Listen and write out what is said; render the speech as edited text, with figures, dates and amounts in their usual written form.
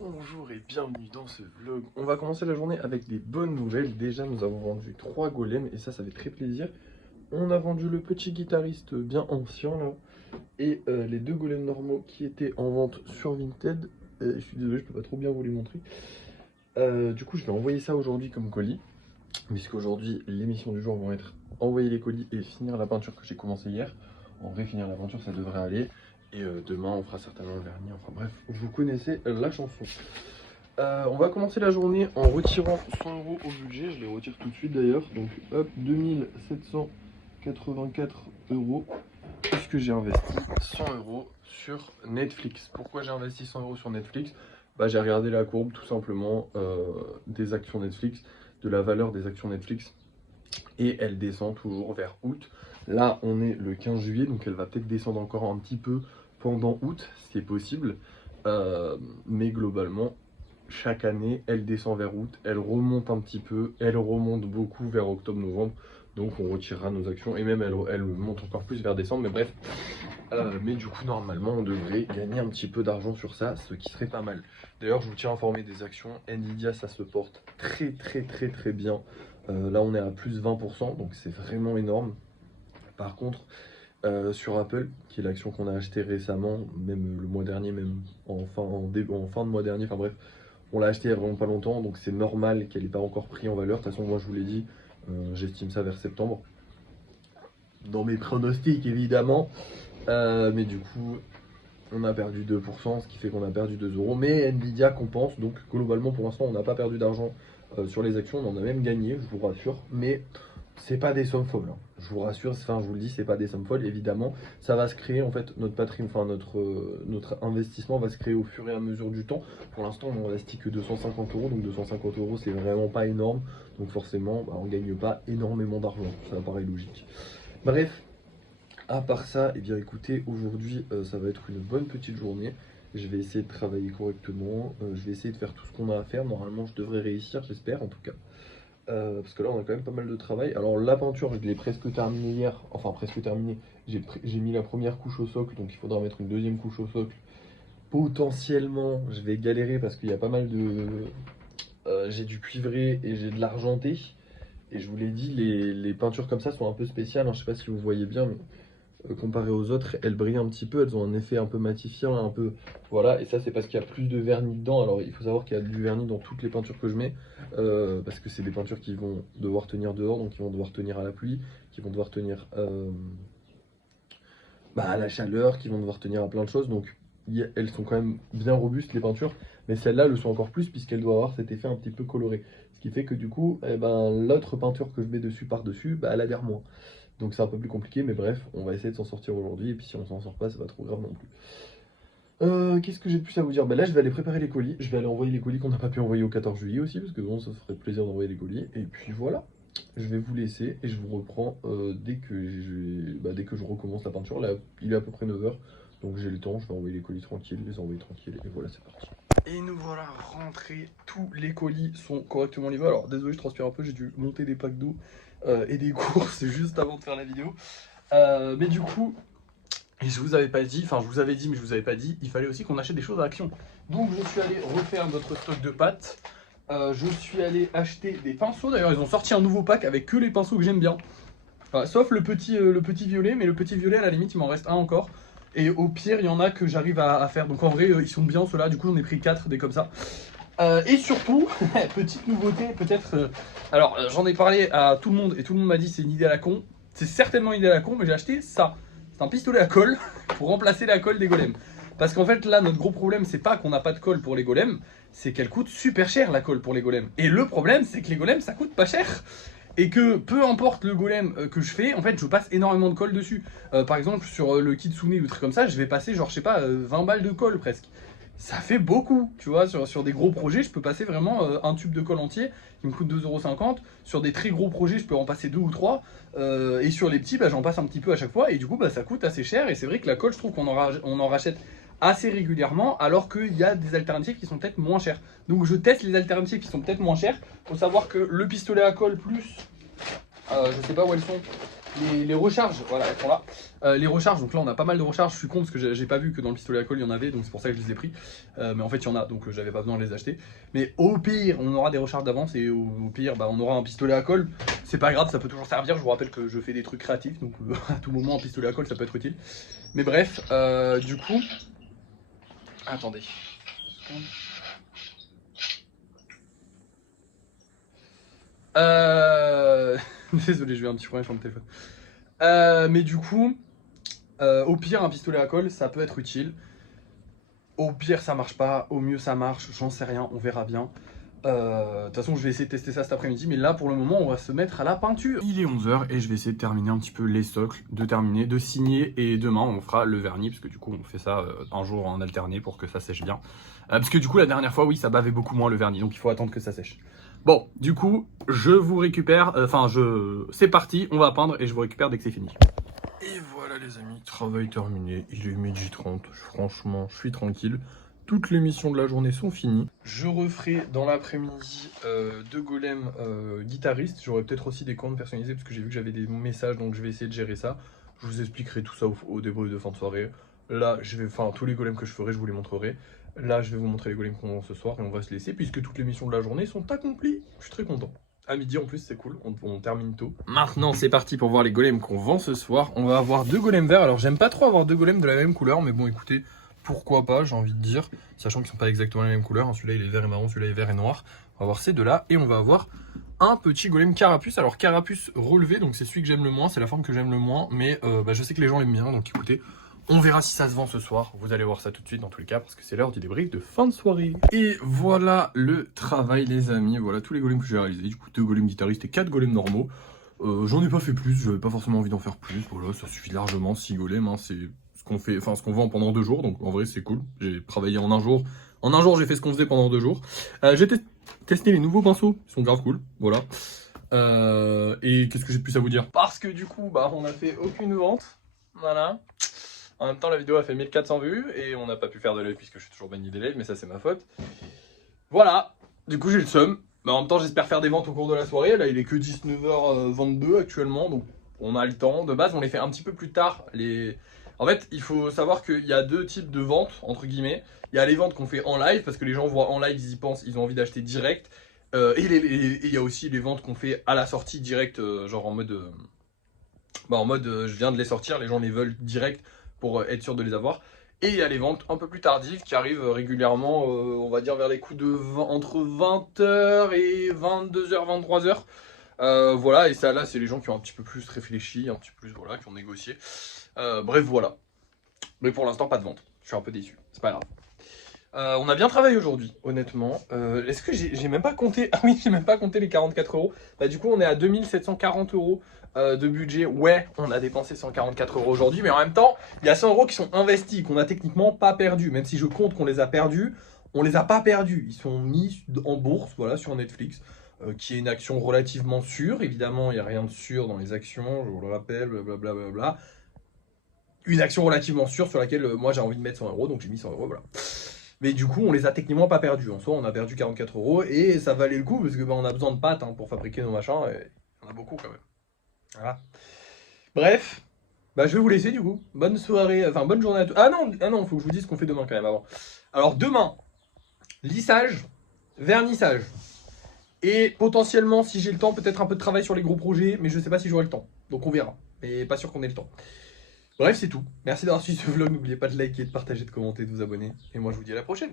Bonjour et bienvenue dans ce vlog. On va commencer la journée avec des bonnes nouvelles. Déjà, nous avons vendu 3 golems et ça fait très plaisir. On a vendu le petit guitariste bien ancien là et les 2 golems normaux qui étaient en vente sur Vinted. Je suis désolé, je peux pas trop bien vous les montrer. Du coup, je vais envoyer ça aujourd'hui comme colis, puisqu'aujourd'hui, l'émission du jour vont être envoyer les colis et finir la peinture que j'ai commencé hier. En vrai, finir la peinture, ça devrait aller. Et demain, on fera certainement le vernis. Enfin bref, vous connaissez la chanson. On va commencer la journée en retirant 100 € au budget. Je les retire tout de suite d'ailleurs. Donc hop, 2784 €. Puisque j'ai investi 100 € sur Netflix. Pourquoi j'ai investi 100 € sur Netflix? J'ai regardé la courbe tout simplement des actions Netflix, de la valeur des actions Netflix. Et elle descend toujours vers août. Là, on est le 15 juillet, donc elle va peut-être descendre encore un petit peu pendant août, c'est possible. Mais globalement, chaque année, elle descend vers août, elle remonte un petit peu, elle remonte beaucoup vers octobre-novembre. Donc on retirera nos actions et même elle monte encore plus vers décembre, mais bref. Mais du coup, normalement, on devrait gagner un petit peu d'argent sur ça, ce qui serait pas mal. D'ailleurs, je vous tiens informé des actions. Nvidia, ça se porte très bien. Là, on est à plus 20%, donc c'est vraiment énorme. Par contre, sur Apple, qui est l'action qu'on a achetée récemment, même le mois dernier, même en fin de mois dernier, enfin bref, on l'a acheté il y a vraiment pas longtemps, donc c'est normal qu'elle n'ait pas encore pris en valeur. De toute façon, moi je vous l'ai dit, j'estime ça vers septembre. Dans mes pronostics, évidemment. Mais du coup, on a perdu 2%, ce qui fait qu'on a perdu 2 €. Mais Nvidia compense, donc globalement pour l'instant, on n'a pas perdu d'argent sur les actions, on en a même gagné, je vous rassure. Mais c'est pas des sommes folles, hein. Je vous rassure, enfin je vous le dis, c'est pas des sommes folles, évidemment. Ça va se créer en fait, notre patrimoine, enfin notre investissement va se créer au fur et à mesure du temps. Pour l'instant, on n'investit que 250 €, donc 250 € c'est vraiment pas énorme. Donc forcément, on gagne pas énormément d'argent, ça paraît logique. Bref, à part ça, eh bien écoutez, aujourd'hui ça va être une bonne petite journée. Je vais essayer de travailler correctement, je vais essayer de faire tout ce qu'on a à faire. Normalement, je devrais réussir, j'espère en tout cas. Parce que là, on a quand même pas mal de travail. Alors, la peinture, je l'ai presque terminée hier. Enfin, presque terminée. J'ai mis la première couche au socle, donc il faudra mettre une deuxième couche au socle. Potentiellement, je vais galérer parce qu'il y a pas mal de. J'ai du cuivré et j'ai de l'argenté. Et je vous l'ai dit, les peintures comme ça sont un peu spéciales, hein. Je sais pas si vous voyez bien, mais comparé aux autres, elles brillent un petit peu, elles ont un effet un peu matifiant, un peu. Voilà, et ça c'est parce qu'il y a plus de vernis dedans. Alors il faut savoir qu'il y a du vernis dans toutes les peintures que je mets, parce que c'est des peintures qui vont devoir tenir dehors, donc qui vont devoir tenir à la pluie, qui vont devoir tenir à la chaleur, qui vont devoir tenir à plein de choses. Donc elles sont quand même bien robustes les peintures, mais celles-là le sont encore plus puisqu'elles doivent avoir cet effet un petit peu coloré. Ce qui fait que du coup, l'autre peinture que je mets dessus par-dessus, elle adhère moins. Donc c'est un peu plus compliqué, mais bref, on va essayer de s'en sortir aujourd'hui. Et puis si on s'en sort pas, c'est pas trop grave non plus. Qu'est-ce que j'ai de plus à vous dire? Là, je vais aller préparer les colis. Je vais aller envoyer les colis qu'on n'a pas pu envoyer au 14 juillet aussi, parce que bon, ça ferait plaisir d'envoyer les colis. Et puis voilà, je vais vous laisser et je vous reprends dès que je recommence la peinture. Là, il est à peu près 9 h, donc j'ai le temps. Je vais envoyer les colis tranquilles, les envoyer tranquilles. Et voilà, c'est parti. Et nous voilà rentrés. Tous les colis sont correctement livrés. Alors désolé, je transpire un peu, j'ai dû monter des packs d'eau et des courses juste avant de faire la vidéo. Mais du coup, et je vous avais pas dit, enfin je vous avais dit mais je vous avais pas dit, il fallait aussi qu'on achète des choses à Action. Donc je suis allé refaire notre stock de pâtes. Je suis allé acheter des pinceaux. D'ailleurs ils ont sorti un nouveau pack avec que les pinceaux que j'aime bien. Sauf le petit violet, mais le petit violet à la limite il m'en reste un encore. Et au pire il y en a que j'arrive à faire. Donc en vrai ils sont bien ceux-là, du coup j'en ai pris 4 des comme ça. Et surtout, petite nouveauté peut-être. Alors j'en ai parlé à tout le monde et tout le monde m'a dit c'est une idée à la con. C'est certainement une idée à la con, mais j'ai acheté ça. C'est un pistolet à colle pour remplacer la colle des golems. Parce qu'en fait là notre gros problème c'est pas qu'on n'a pas de colle pour les golems, c'est qu'elle coûte super cher la colle pour les golems. Et le problème c'est que les golems ça coûte pas cher. Et que peu importe le golem que je fais, en fait je passe énormément de colle dessus. Par exemple sur le kitsune ou truc comme ça, je vais passer genre je sais pas 20 balles de colle presque. Ça fait beaucoup, tu vois, sur des gros projets, je peux passer vraiment un tube de colle entier qui me coûte 2,50 €. Sur des très gros projets, je peux en passer 2 ou 3. Et sur les petits, j'en passe un petit peu à chaque fois. Et du coup, ça coûte assez cher. Et c'est vrai que la colle, je trouve qu'on en rachète assez régulièrement, alors qu'il y a des alternatives qui sont peut-être moins chères. Donc je teste les alternatives qui sont peut-être moins chères. Faut savoir que le pistolet à colle plus, je sais pas où elles sont, les recharges, voilà, elles sont là. Les recharges, donc là on a pas mal de recharges. Je suis con parce que j'ai pas vu que dans le pistolet à colle il y en avait, donc c'est pour ça que je les ai pris. Mais en fait il y en a, donc j'avais pas besoin de les acheter. Mais au pire, on aura des recharges d'avance et au pire, bah, on aura un pistolet à colle. C'est pas grave, ça peut toujours servir. Je vous rappelle que je fais des trucs créatifs, donc à tout moment un pistolet à colle ça peut être utile. Mais bref, du coup, attendez. Désolé, je vais un petit problème sur mon téléphone. Mais du coup, au pire, un pistolet à colle, ça peut être utile. Au pire, ça marche pas. Au mieux, ça marche. J'en sais rien. On verra bien. De toute façon, je vais essayer de tester ça cet après-midi. Mais là, pour le moment, on va se mettre à la peinture. Il est 11h et je vais essayer de terminer un petit peu les socles, de signer. Et demain, on fera le vernis. Parce que du coup, on fait ça un jour en alterné pour que ça sèche bien. Parce que du coup, la dernière fois, oui, ça bavait beaucoup moins le vernis. Donc, il faut attendre que ça sèche. Bon, du coup, je vous récupère. C'est parti. On va peindre et je vous récupère dès que c'est fini. Et voilà les amis, travail terminé, il est 12h30, franchement je suis tranquille, toutes les missions de la journée sont finies. Je referai dans l'après-midi deux golems guitaristes, j'aurai peut-être aussi des cordes personnalisées parce que j'ai vu que j'avais des messages donc je vais essayer de gérer ça. Je vous expliquerai tout ça au débrief de fin de soirée. Là, tous les golems que je ferai, je vous les montrerai. Là, je vais vous montrer les golems qu'on vend ce soir et on va se laisser puisque toutes les missions de la journée sont accomplies. Je suis très content. À midi en plus, c'est cool, on termine tôt. Maintenant, c'est parti pour voir les golems qu'on vend ce soir. On va avoir deux golems verts. Alors, j'aime pas trop avoir deux golems de la même couleur, mais bon, écoutez, pourquoi pas, j'ai envie de dire. Sachant qu'ils sont pas exactement la même couleur. Celui-là, il est vert et marron, celui-là, il est vert et noir. On va avoir ces deux-là et on va avoir un petit golem carapuce. Alors, carapuce relevé, donc c'est celui que j'aime le moins, c'est la forme que j'aime le moins, mais je sais que les gens l'aiment bien, donc écoutez. On verra si ça se vend ce soir, vous allez voir ça tout de suite dans tous les cas parce que c'est l'heure du débrief de fin de soirée. Et voilà le travail les amis, voilà tous les golems que j'ai réalisés, du coup 2 golems guitaristes et 4 golems normaux. J'en ai pas fait plus, j'avais pas forcément envie d'en faire plus, voilà ça suffit largement, 6 golems, hein, c'est ce qu'on fait, enfin ce qu'on vend pendant 2 jours, donc en vrai c'est cool. J'ai travaillé en un jour j'ai fait ce qu'on faisait pendant 2 jours. J'ai testé les nouveaux pinceaux, ils sont grave cool, voilà. Et qu'est-ce que j'ai de plus à vous dire? Parce que du coup bah on a fait aucune vente, voilà. En même temps, la vidéo a fait 1400 vues et on n'a pas pu faire de live puisque je suis toujours banni des lives, mais ça c'est ma faute. Voilà, du coup j'ai le seum. Mais en même temps, j'espère faire des ventes au cours de la soirée. Là, il est que 19h22 actuellement, donc on a le temps. De base, on les fait un petit peu plus tard. En fait, il faut savoir qu'il y a 2 types de ventes, entre guillemets. Il y a les ventes qu'on fait en live, parce que les gens voient en live, ils y pensent, ils ont envie d'acheter direct. Et il y a aussi les ventes qu'on fait à la sortie direct, genre en mode... je viens de les sortir, les gens les veulent direct pour être sûr de les avoir. Et il y a les ventes un peu plus tardives qui arrivent régulièrement, on va dire vers les coups de entre 20h et 22h, 23h. Voilà, et ça là, c'est les gens qui ont un petit peu plus réfléchi, un petit peu plus, voilà, qui ont négocié. Bref, voilà. Mais pour l'instant, pas de vente. Je suis un peu déçu, c'est pas grave. On a bien travaillé aujourd'hui, honnêtement. Est-ce que j'ai même pas compté... Ah oui, j'ai même pas compté les 44 euros. Bah du coup, on est à 2740 euros de budget. Ouais, on a dépensé 144 euros aujourd'hui, mais en même temps, il y a 100 euros qui sont investis, qu'on a techniquement pas perdus. Même si je compte qu'on les a perdus, on les a pas perdus. Ils sont mis en bourse, voilà, sur Netflix, qui est une action relativement sûre. Évidemment, il n'y a rien de sûr dans les actions, je vous le rappelle, blablabla. Bla bla. Une action relativement sûre sur laquelle moi j'ai envie de mettre 100 euros, donc j'ai mis 100 euros, voilà. Mais du coup, on les a techniquement pas perdus. En soi, on a perdu 44 euros et ça valait le coup parce que on a besoin de pâtes pour fabriquer nos machins. Et on a beaucoup quand même. Voilà. Bref, je vais vous laisser du coup. Bonne soirée, enfin bonne journée à tous. Ah non, faut que je vous dise ce qu'on fait demain quand même avant. Alors demain, lissage, vernissage. Et potentiellement, si j'ai le temps, peut-être un peu de travail sur les gros projets, mais je sais pas si j'aurai le temps. Donc on verra. Mais pas sûr qu'on ait le temps. Bref, c'est tout. Merci d'avoir suivi ce vlog. N'oubliez pas de liker, de partager, de commenter, de vous abonner. Et moi, je vous dis à la prochaine.